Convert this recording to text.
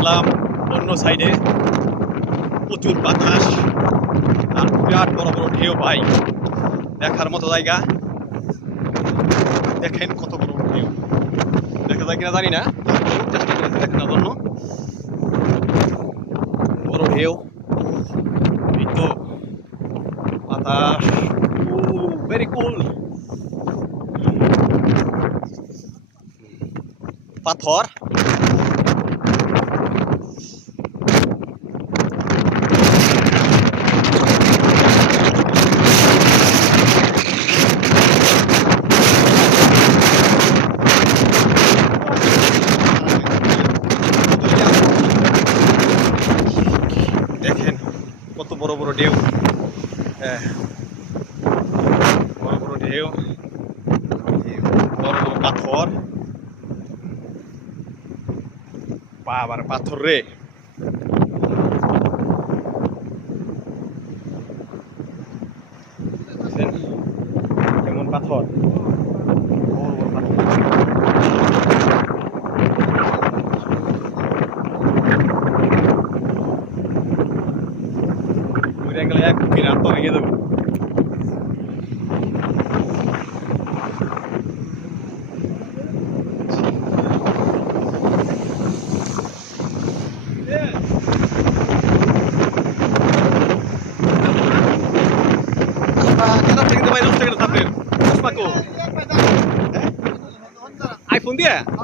দেখলাম অন্য সাইডে প্রচুর বাতাস আর বিরাট বড় বড় ঢেউ ভাই। দেখার মতো জায়গা। দেখেন কত বড় বড় ঢেউ। দেখা যায় কিনা জানি না। চেষ্টা করেছি দেখানোর জন্য। বড় ঢেউ। বাতাস। ভেরি কুল পাথর। দেখেন কত বড় বড় ঢেউ। হ্যাঁ বড় বড় ঢেউ, বড় বড় পাথর। বাবার পাথর রে? কেমন পাথর বড় বড় পাথর ঘুরে গেলে এক বিরাট তো ভেঙে দেবো Kenapa kita main obstacle